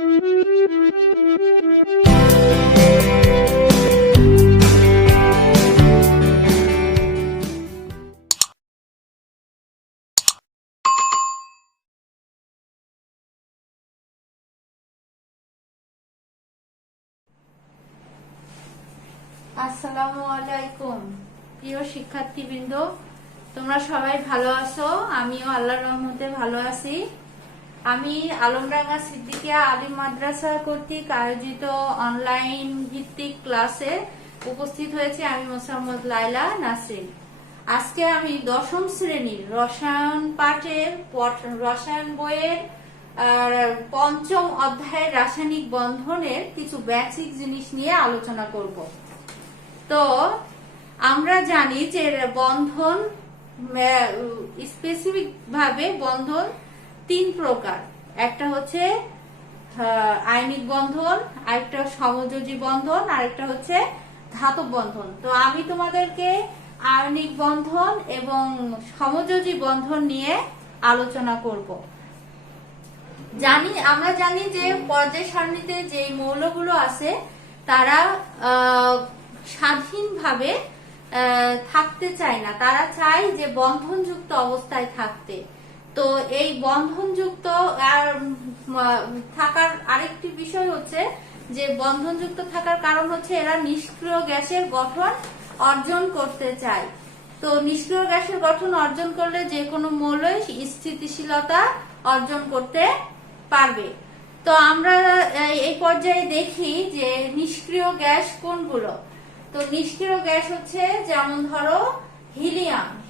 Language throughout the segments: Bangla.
আসসালামু আলাইকুম প্রিয় শিক্ষার্থীবৃন্দ, তোমরা সবাই ভালো আছো? আমিও আল্লাহর রহমতে ভালো আছি। আমি আলমডাঙ্গা সিদ্দিকিয়া আলিম মাদ্রাসা কর্তৃক আয়োজিত অনলাইন ভিত্তিক ক্লাসে উপস্থিত হয়েছি। আমি মোসাম্মদ লাইলা নাসরিন। আজকে আমি দশম শ্রেণীর রসায়ন পাঠের রসায়ন বইয়ের পঞ্চম অধ্যায়ের রাসায়নিক বন্ধনের কিছু বেসিক জিনিস নিয়ে আলোচনা করব। তো আমরা জানি যে বন্ধন স্পেসিফিক ভাবে বন্ধন তিন প্রকার। একটা হচ্ছে আয়নিক বন্ধন, আরেকটা সমযোজী বন্ধন, আরেকটা হচ্ছে ধাতব বন্ধন। তো আমি তোমাদেরকে আয়নিক বন্ধন এবং সমযোজী বন্ধন নিয়ে আলোচনা করব। আমরা জানি যে পর্যায় সারণীতে যে মৌলগুলো আছে তারা স্বাধীনভাবে থাকতে চায় না, তারা চায় যে বন্ধনযুক্ত অবস্থায় থাকতে। তো এই বন্ধনযুক্ত থাকার আরেকটি বিষয় হচ্ছে যে বন্ধনযুক্ত থাকার কারণ হচ্ছে এরা নিষ্ক্রিয় গ্যাসের গঠন অর্জন করতে চায়। তো নিষ্ক্রিয় গ্যাসের গঠন অর্জন করলে যে কোনো মৌলই স্থিতিশীলতা অর্জন করতে পারবে। তো আমরা এই পর্যায়ে দেখি যে নিষ্ক্রিয় গ্যাস কোনগুলো। তো নিষ্ক্রিয় গ্যাস হচ্ছে যেমন ধরো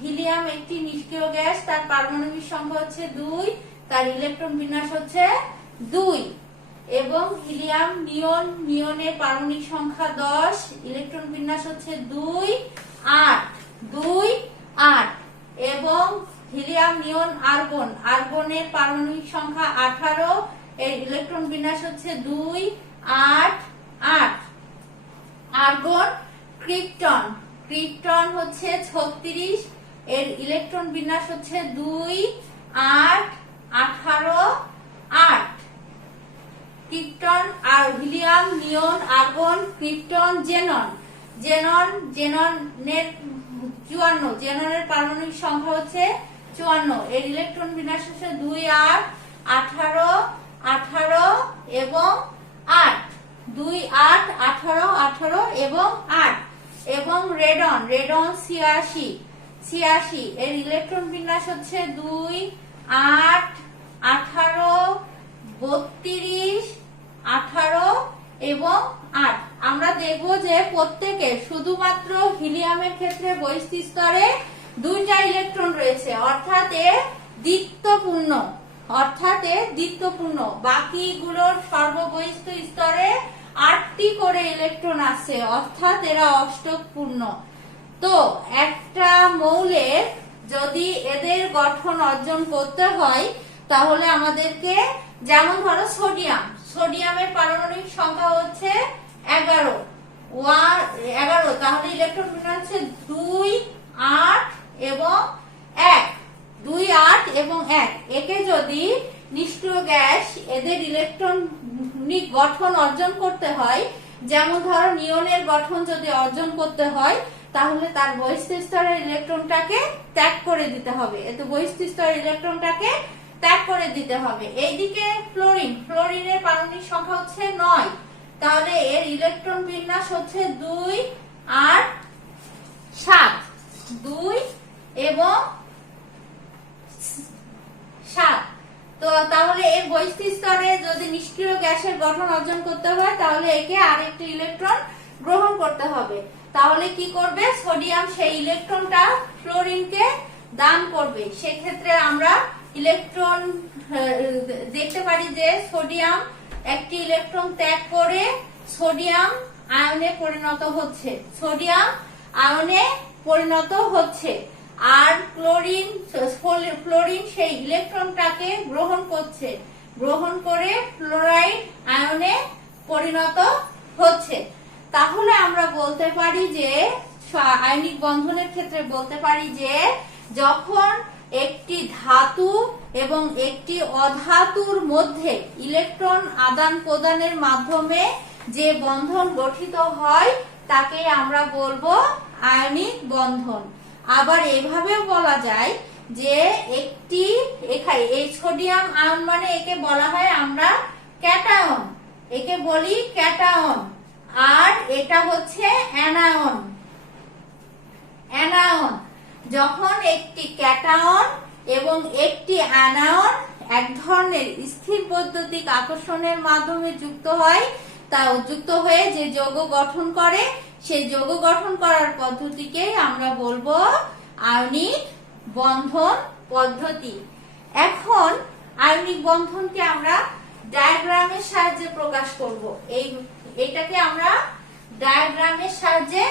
হিলিয়াম একটি নিষ্ক্রিয় গ্যাস, তার পারমাণবিক সংখ্যা হচ্ছে 2, তার ইলেকট্রন বিন্যাস হচ্ছে 2। এবং হিলিয়াম নিয়নের পারমাণবিক সংখ্যা 10, ইলেকট্রন বিন্যাস হচ্ছে 2, 8। এবং হিলিয়াম নিয়ন আর্গনের পারমাণবিক সংখ্যা 18, এর ইলেকট্রন বিন্যাস হচ্ছে 2, 8। আর্গন ক্রিপ্টন হচ্ছে 36, এর ইলেকট্রন বিন্যাস হচ্ছে 2, 8, 18, 8। ক্রিপ্টন আর হিলিয়াম নিয়ন আর্গন ক্রিপ্টন জেননের 54, জেননের পারমাণবিক সংখ্যা হচ্ছে 54, এর ইলেকট্রন বিন্যাস হচ্ছে 2, 8, 18 এবং 8। 2, 8, 18 এবং 8। এবং রেডন 86, এর ইলেকট্রন বিন্যাস হচ্ছে 2, 8, 18, 32, 18 এবং 8। আমরা দেখব যে প্রত্যেকে শুধুমাত্র হিলিয়ামের ক্ষেত্রে বহিস্থ স্তরে 2টা ইলেকট্রন রয়েছে, অর্থাৎ এ দ্বিত্বপূর্ণ। বাকিগুলোর সর্ববহিস্থ স্তরে 8টি করে ইলেকট্রন আছে, অর্থাৎ এরা অষ্টকপূর্ণ। তো একটা মৌলের যদি এদের গঠন অর্জন করতে হয় তাহলে আমাদেরকে, যেমন ধরো সোডিয়ামের পারমাণবিক সংখ্যা হচ্ছে 11, তাহলে ইলেকট্রন বিন্যাস হচ্ছে 2, 8 এবং 1। 2, 8 এবং 1। একে যদি নিষ্ক্রিয় গ্যাস এদের ইলেকট্রনিক গঠন অর্জন করতে হয়, যেমন ধরো নিয়নের গঠন যদি অর্জন করতে হয় তাহলে তার বহিস্থ স্তরের ইলেকট্রনটাকে ত্যাগ করে দিতে হবে। বহিস্থ স্তরের ইলেকট্রনটাকে ত্যাগ করে দিতে হবে। এইদিকে ফ্লোরিনের পারমাণবিক সংখ্যা হচ্ছে 9, তাহলে এর ইলেকট্রন বিন্যাস হচ্ছে 2, 8, 7। 2 এবং 7। তো তাহলে এর বহিস্থ স্তরে যদি নিষ্ক্রিয় গ্যাসের গঠন অর্জন করতে হয় তাহলে একে আরেকটি ইলেকট্রন গ্রহণ করতে হবে। তাহলে কি করবে? সোডিয়াম সেই ইলেকট্রনটা ফ্লোরিনকে দান করবে। সেক্ষেত্রে আমরা ইলেকট্রন দেখতে পারি যে সোডিয়াম একটি ইলেকট্রন ত্যাগ করে সোডিয়াম আয়নে পরিণত হচ্ছে। আর ফ্লোরিন সেই ইলেকট্রনটাকে গ্রহণ করে ফ্লোরাইড আয়নে পরিণত হচ্ছে। তাহলে আমরা বলতে পারি যে আয়নিক বন্ধনের ক্ষেত্রে বলতে পারি যে যখন একটি ধাতু এবং একটি অধাতুর মধ্যে ইলেকট্রন আদান প্রদানের মাধ্যমে যে বন্ধন গঠিত হয় তাকে আমরা বলবো আয়নিক বন্ধন। আবার এভাবেও বলা যায় যে একটি এই সোডিয়াম আয়ন মানে একে বলা হয় আমরা ক্যাটায়ন, একে বলি ক্যাটায়ন। আর এটা হচ্ছে অ্যানায়ন। অ্যানায়ন যখন একটি ক্যাটায়ন এবং একটি অ্যানায়ন এক ধরনের স্থির বৈদ্যুতিক আকর্ষণের মাধ্যমে যুক্ত হয়, তা যুক্ত হয়ে যে যৌগ গঠন করে, সেই যৌগ গঠন করার পদ্ধতিকে আমরা বলবো আয়নিক বন্ধন পদ্ধতি। এখন আয়নিক বন্ধনকে আমরা ডায়াগ্রামের সাহায্যে প্রকাশ করব। এটাকে আমরা ডায়াগ্রামের সাহায্যে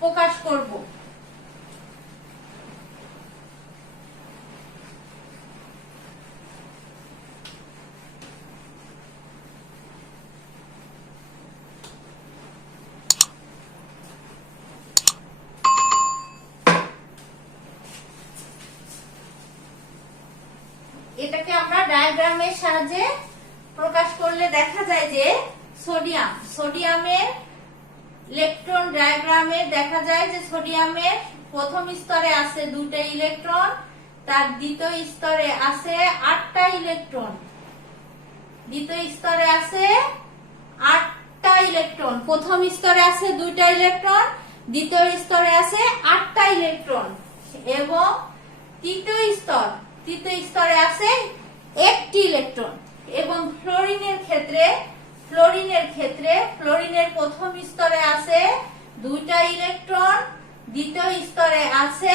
প্রকাশ করব। এটাকে আমরা ডায়াগ্রামের সাহায্যে প্রকাশ করলে দেখা যায় যে সোডিয়ামের ইলেকট্রন ডায়াগ্রামে দেখা যায় যে সোডিয়ামের প্রথম স্তরে আছে 2টা ইলেকট্রন, তার দ্বিতীয় স্তরে আছে 8টা ইলেকট্রন। দ্বিতীয় স্তরে আছে 8টা ইলেকট্রন, প্রথম স্তরে আছে 2টা ইলেকট্রন, দ্বিতীয় স্তরে আছে 8টা ইলেকট্রন এবং তৃতীয় স্তরে আছে 1টি ইলেকট্রন। এবং ফ্লোরিনের ক্ষেত্রে প্রথম স্তরে আছে 2টা ইলেকট্রন, দ্বিতীয় স্তরে আছে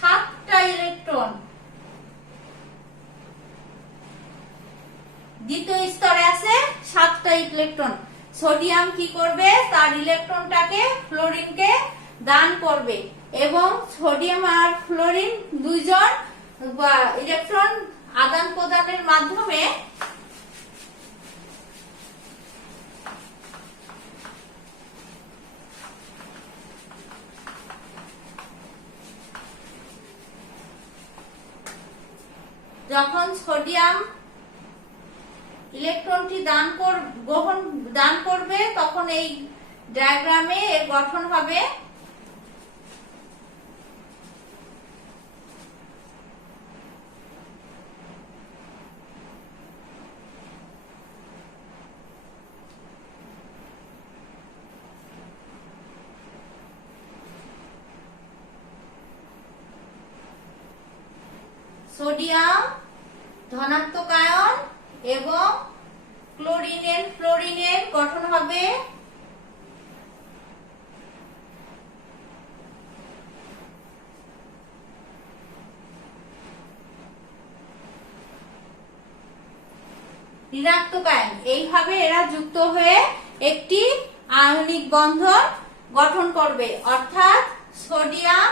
7টা ইলেকট্রন। সোডিয়াম কি করবে? তার ইলেকট্রনটাকে ফ্লোরিনকে দান করবে এবং সোডিয়াম আর ফ্লোরিন দুইজন ইলেকট্রন আদান প্রদানের মাধ্যমে যখন সোডিয়াম ইলেকট্রনটি দান করবে তখন এই ডায়াগ্রামে এর গঠন হবে সোডিয়াম ধনাত্মক আয়ন এবং ফ্লোরিনের গঠন হবে ঋণাত্মক আয়ন। এইভাবে এরা যুক্ত হয়ে একটি আয়নিক বন্ধন গঠন করবে, অর্থাৎ সোডিয়াম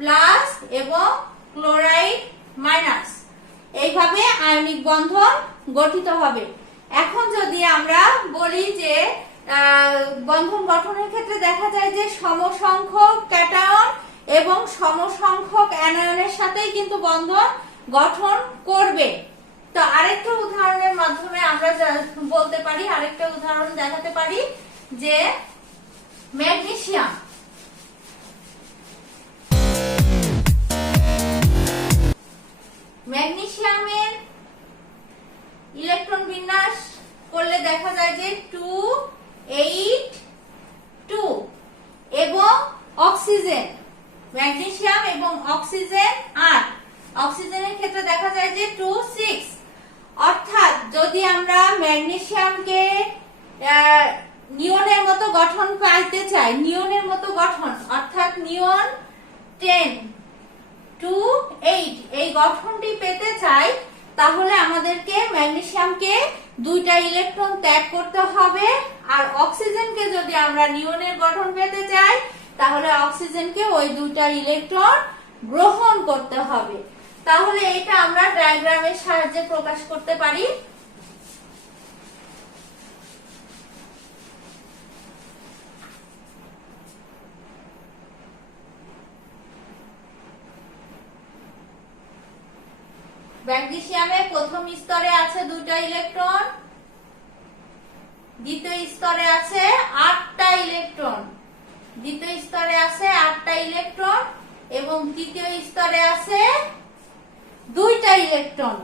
প্লাস এবং ক্লোরাইড মাইনাস। এইভাবে আয়নিক বন্ধন গঠিত হবে। এখন যদি আমরা বলি যে বন্ধন গঠনের ক্ষেত্রে দেখা যায় যে সমসংখ্যক ক্যাটায়ন এবং সমসংখ্যক অ্যানায়নের সাথেই কিন্তু বন্ধন গঠন করবে। তো আরেকটা উদাহরণের মাধ্যমে আমরা বলতে পারি, আরেকটা উদাহরণ দেখাতে পারি যে ম্যাগনেসিয়ামের ইলেকট্রন বিন্যাস করলে দেখা যায় যে 2 8 2 এবং অক্সিজেন, ম্যাগনেসিয়াম এবং অক্সিজেন 8, অক্সিজেনের ক্ষেত্রে দেখা যায় যে 2 6। অর্থাৎ যদি আমরা ম্যাগনেসিয়ামকে নিয়নের মতো গঠন পাইতে চাই, নিয়নের মতো গঠন অর্থাৎ নিয়ন 10 2 8 এই গঠনটি পেতে চাই, তাহলে আমাদেরকে ম্যাগনেসিয়ামকে 2টা ইলেকট্রন ত্যাগ করতে হবে। আর অক্সিজেনকে যদি আমরা নিয়নের গঠন পেতে চাই তাহলে অক্সিজেনকে ওই 2টা ইলেকট্রন গ্রহণ করতে হবে। তাহলে এটা আমরা ডায়াগ্রামের সাহায্যে প্রকাশ করতে পারি। ম্যাগনেসিয়ামে প্রথম স্তরে আছে 2টা ইলেকট্রন, দ্বিতীয় স্তরে আছে 8টা ইলেকট্রন, দ্বিতীয় স্তরে আছে 8টা ইলেকট্রন এবং তৃতীয় স্তরে আছে 2টা ইলেকট্রন।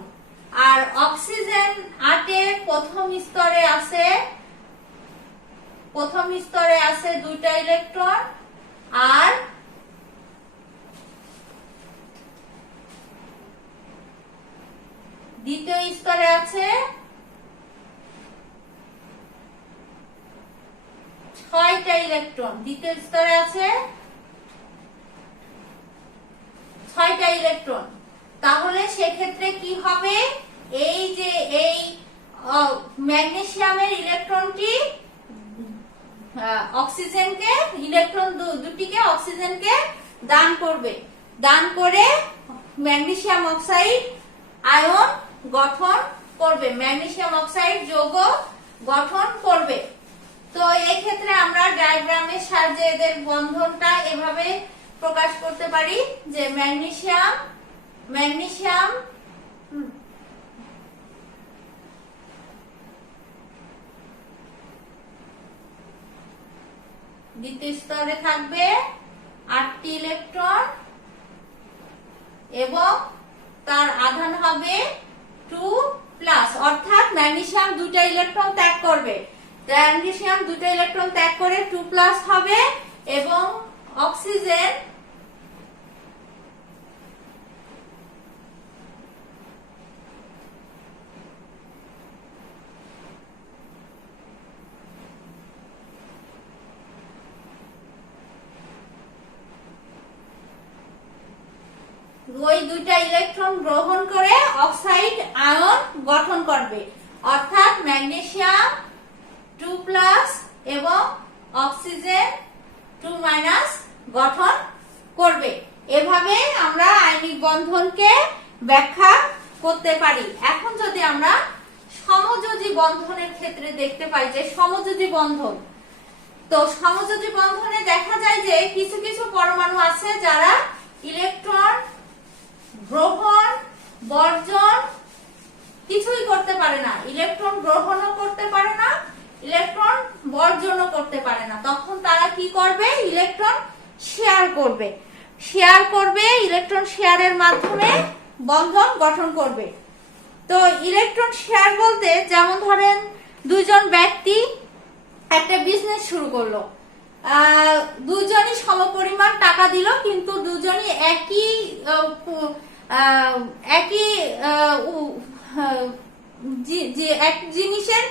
আর অক্সিজেন 8 এর প্রথম স্তরে আছে 2টা ইলেকট্রন আর দ্বিতীয় স্তরে আছে 6টা ইলেকট্রন, দ্বিতীয় স্তরে আছে 6টা ইলেকট্রন। তাহলে সেক্ষেত্রে কি হবে, এই যে এই ম্যাগনেসিয়ামের ইলেকট্রনটি অক্সিজেনকে, ইলেকট্রন দুটিকে অক্সিজেনকে দান করবে, দান করে ম্যাগনেসিয়াম অক্সাইড আয়ন গঠন করবে, ম্যাগনেসিয়াম অক্সাইড যৌগ গঠন করবে। তো এই ক্ষেত্রে আমরা ডায়াগ্রামের সাহায্যে এদের বন্ধনটা এভাবে প্রকাশ করতে পারি যে ম্যাগনেসিয়াম দ্বিতীয় স্তরে থাকবে 8টি ইলেকট্রন এবং তার আধান হবে 2+, অর্থাৎ ম্যাগনেসিয়াম 2টা ইলেকট্রন ত্যাগ করবে, ম্যাগনেসিয়াম 2টা ইলেকট্রন ত্যাগ করে 2+ হবে এবং অক্সিজেন ওই 2টা ইলেকট্রন গ্রহণ করে অক্সাইড আয়ন গঠন করবে, অর্থাৎ ম্যাগনেসিয়াম 2+ এবং অক্সিজেন 2- গঠন করবে। এভাবে আমরা আয়নিক বন্ধনকে ব্যাখ্যা করতে পারি। এখন যদি আমরা সমযোজী বন্ধনের ক্ষেত্রে দেখতে পাই যে সমযোজী বন্ধন, তো সমযোজী বন্ধনে দেখা যায় যে কিছু কিছু পরমাণু আছে যারা ইলেকট্রন গ্রহণ বর্জন কিছুই করতে পারে না, ইলেকট্রন গ্রহণও করতে পারে না, ইলেকট্রন বর্জনও করতে পারে না। তখন তারা কি করবে, ইলেকট্রন শেয়ার করবে, ইলেকট্রন শেয়ারের মাধ্যমে বন্ধন গঠন করবে। তো ইলেকট্রন শেয়ার বলতে যেমন ধরেন দুইজন ব্যক্তি একটা বিজনেস শুরু করলো, দুজনই সমপরিমাণ টাকা দিল কিন্তু দুজনই একই এক জিনিসের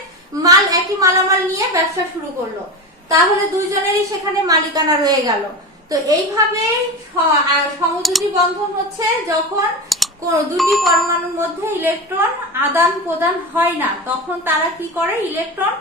একই মালামাল নিয়ে ব্যবসা শুরু করলো, তাহলে দুইজনেরই সেখানে মালিকানা রয়ে গেল। তো এইভাবে সমযোজী বন্ধন হচ্ছে যখন কোন দুটি পরমাণুর মধ্যে ইলেকট্রন আদান প্রদান হয় না, তখন তারা কি করে, ইলেকট্রন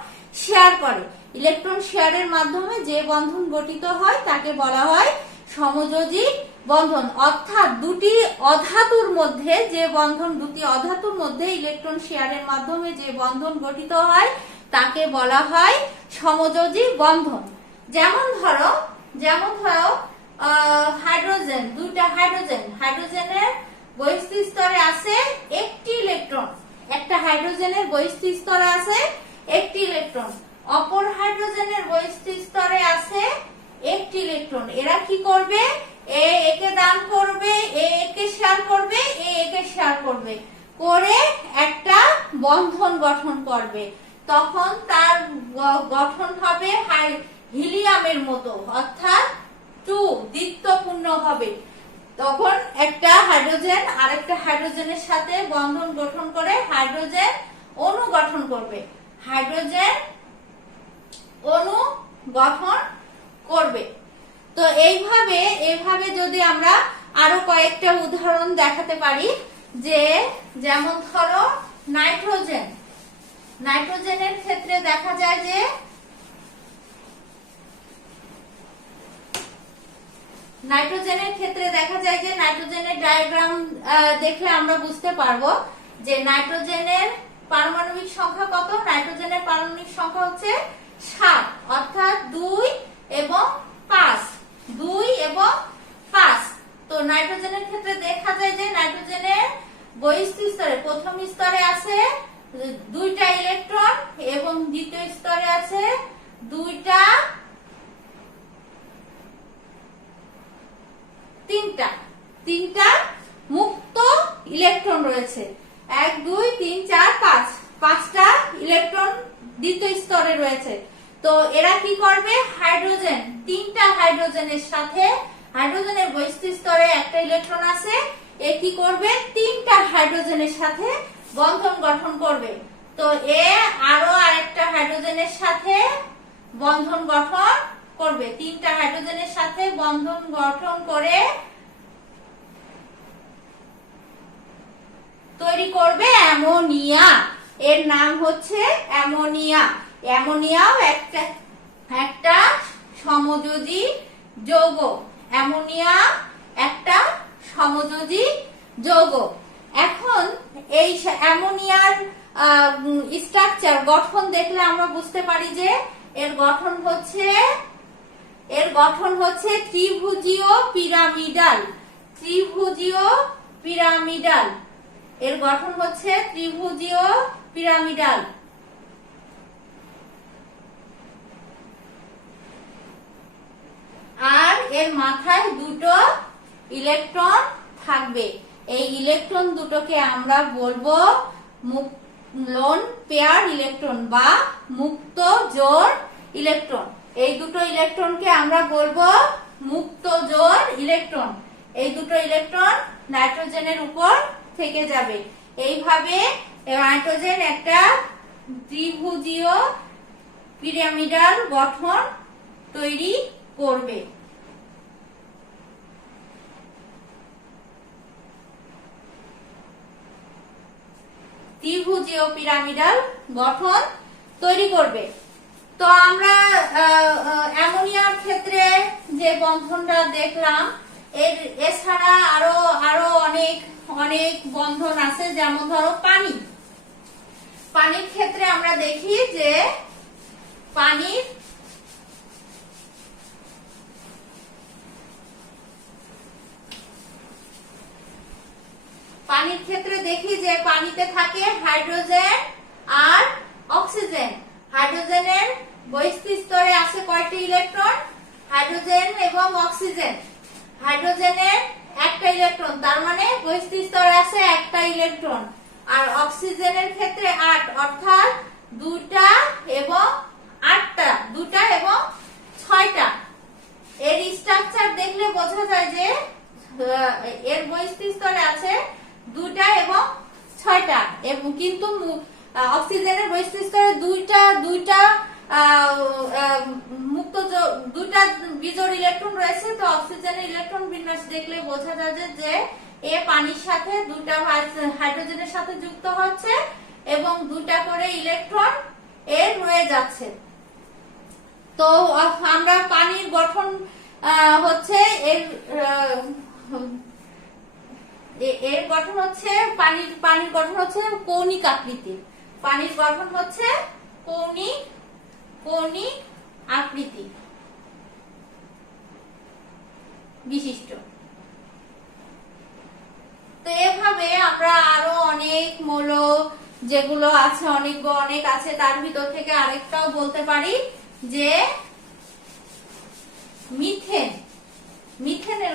শেয়ার করে। ইলেকট্রন শেয়ারের মাধ্যমে যে বন্ধন গঠিত হয় তাকে বলা হয় সমযোজী বন্ধন। অর্থাৎ দুটি অধাতুর মধ্যে যে বন্ধন, দুটি অধাতুর মধ্যে ইলেকট্রন শেয়ারের মাধ্যমে যে বন্ধন গঠিত হয় তাকে বলা হয় সমযোজী বন্ধন। যেমন ধরো হাইড্রোজেন, দুইটা হাইড্রোজেনের বহিস্থ স্তরে আছে একটি ইলেকট্রন, একটা হাইড্রোজেনের বহিস্থ স্তরে আছে একটি ইলেকট্রন, অপর হাইড্রোজেনের বহিস্থ স্তরে আছে একটি ইলেকট্রন। এরা কি করবে, একে দান করবে, একে শেয়ার করবে, একে শেয়ার করবে করে একটা বন্ধন গঠন করবে। তখন তার গঠন হবে হিলিয়ামের মতো, অর্থাৎ 2 দ্বিত্বপূর্ণ হবে। তখন একটা হাইড্রোজেন আরেকটা হাইড্রোজেনের সাথে বন্ধন গঠন করে হাইড্রোজেন অণু গঠন করবে, হাইড্রোজেন অণু গঠন করবে। তো এইভাবে যদি আমরা আরো কয়েকটা উদাহরণ দেখাতে পারি, যে যেমন ধরো নাইট্রোজেনের ক্ষেত্রে দেখা যায় যে নাইট্রোজেনের ডায়াগ্রাম দেখলে আমরা বুঝতে পারবো যে নাইট্রোজেনের পারমাণবিক সংখ্যা কত। নাইট্রোজেনের পারমাণবিক সংখ্যা হচ্ছে 7, অর্থাৎ 2 এবং 5। তো নাইট্রোজেনের ক্ষেত্রে দেখা যায় যে নাইট্রোজেনের বহিস্থ স্তর ইলেকট্রন এবং দ্বিতীয় স্তরে আছে তিনটা মুক্ত ইলেকট্রন রয়েছে। 1 2 3 4 5 5টা ইলেকট্রন দ্বিতীয় স্তরে রয়েছে। তো এরা কি করবে, হাইড্রোজেন, তিনটা হাইড্রোজেনের সাথে, হাইড্রোজেনের বহিস্থ স্তরে একটা ইলেকট্রন আছে, এ কি করবে, তিনটা হাইড্রোজেনের সাথে বন্ধন গঠন করবে। তো এ আরো আরেকটা হাইড্রোজেনের সাথে বন্ধন গঠন করবে, তিনটা হাইড্রোজেনের সাথে বন্ধন গঠন করে তৈরি করবে অ্যামোনিয়া। এর নাম হচ্ছে অ্যামোনিয়া। অ্যামোনিয়াও একটা সমযোজী যৌগ। অ্যামোনিয়া একটা সমযোজী যৌগ। এখন এই অ্যামোনিয়ার স্ট্রাকচার, গঠন দেখলে আমরা বুঝতে পারি যে এর গঠন হচ্ছে ত্রিভুজীয় পিরামিডাল। ত্রিভুজীয় পিরামিডাল, এর গঠন হচ্ছে ত্রিভুজীয় পিরামিডাল। আর এর মাথায় দুটো ইলেকট্রন থাকবে। এই ইলেকট্রন দুটোকে আমরা বলবো লোন পেয়ার ইলেকট্রন বা মুক্ত জোড় ইলেকট্রন। এই দুটো ইলেকট্রনকে আমরা বলবো মুক্ত জোড় ইলেকট্রন। এই দুটো ইলেকট্রন নাইট্রোজেনের উপর থেকে যাবে। এইভাবে নাইট্রোজেন একটা ত্রিভুজীয় পিরামিডাল গঠন তৈরি করবে। ত্রিভুজীয় পিরামিডাল গঠন তৈরি করবে। তো আমরা অ্যামোনিয়ার ক্ষেত্রে যে বন্ধনটা দেখলাম, এছাড়া আরো অনেক বন্ধন আছে। যেমন ধরো পানির ক্ষেত্রে আমরা দেখি যে পানির ক্ষেত্রে দেখি যে পানিতে থাকে হাইড্রোজেন আর অক্সিজেন। হাইড্রোজেনের বহিস্থ স্তরে আছে কয়টি ইলেকট্রন, হাইড্রোজেন এবং অক্সিজেন। হাইড্রোজেনের একটা ইলেকট্রন, তার মানে বহিস্থ স্তরে আছে একটা ইলেকট্রন। আর অক্সিজেনের ক্ষেত্রে 8, অর্থাৎ 2টা এবং 6টা। এর স্ট্রাকচার দেখলে বোঝা যায় যে এর বহিস্থ স্তরে আছে 2টা এবং 6টা, এবং কিন্তু অক্সিজেনের বহিস্থ স্তরে দুইটা মুক্ত দুইটা বিজোড় ইলেকট্রন রয়েছে। তো অক্সিজেনের ইলেকট্রন বিন্যাস দেখলে বোঝা যাবে যে এ পানির সাথে 2টা হাইড্রোজেনের সাথে যুক্ত হচ্ছে এবং 2টা করে ইলেকট্রন এর রয়ে যাচ্ছে। তো আমরা পানির গঠন হচ্ছে এর গঠন হচ্ছে পানির গঠন হচ্ছে কৌণিক আকৃতির। পানির গঠন হচ্ছে কৌণিক আকৃতি বিশিষ্ট। তো এভাবে আমরা আরো অনেক মৌল যেগুলো আছে, অনেক আছে, তার ভিতর থেকে আরেকটাও বলতে পারি যে মিথেনের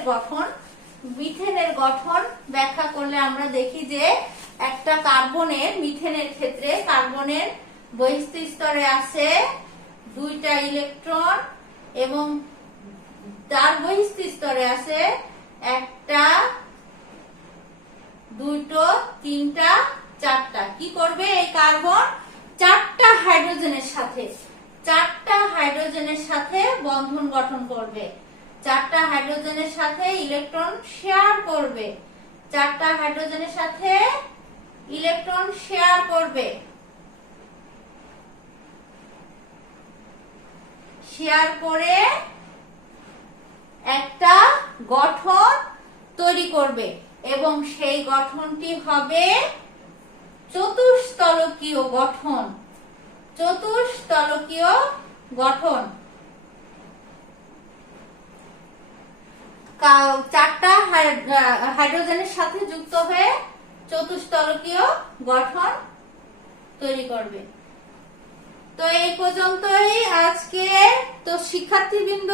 গঠন ব্যাখ্যা করলে আমরা দেখি যে একটা মিথেনের ক্ষেত্রে কার্বনের বহিস্থ স্তরে আছে 2টা ইলেকট্রন এবং তার বহিস্থ স্তরে আছে 1টা 2টো 3টা 4টা। কি করবে, এই কার্বন 4টা হাইড্রোজেনের সাথে বন্ধন গঠন করবে। 4টা হাইড্রোজেনের সাথে ইলেকট্রন শেয়ার করবে। 4টা হাইড্রোজেনের সাথে ইলেকট্রন শেয়ার করবে। শেয়ার করে একটা গঠন তৈরি করবে এবং সেই গঠনটি হবে চতুস্তলকীয় গঠন। চারটা হাইড্রোজেনের সাথে যুক্ত হয়ে চতুস্তলকীয় গঠন তৈরি করবে। তো এই পর্যন্তই আজকে। তো শিক্ষার্থীবৃন্দ,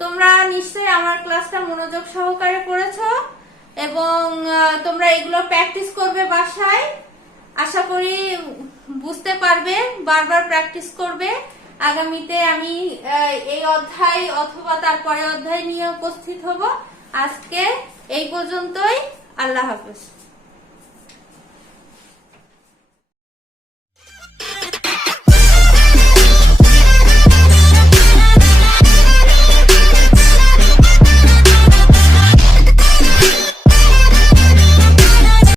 তোমরা নিশ্চয়ই আমার ক্লাসটা মনোযোগ সহকারে পড়েছো এবং তোমরা এগুলো প্র্যাকটিস করবে বাসায়। আশা করি বুঝতে পারবে, বারবার প্র্যাকটিস করবে। আগামীতে আমি এই অধ্যায় অথবা তারপরে অধ্যায় নিয়ে উপস্থিত হব। আজকে এই পর্যন্তই। আল্লাহ হাফেজ।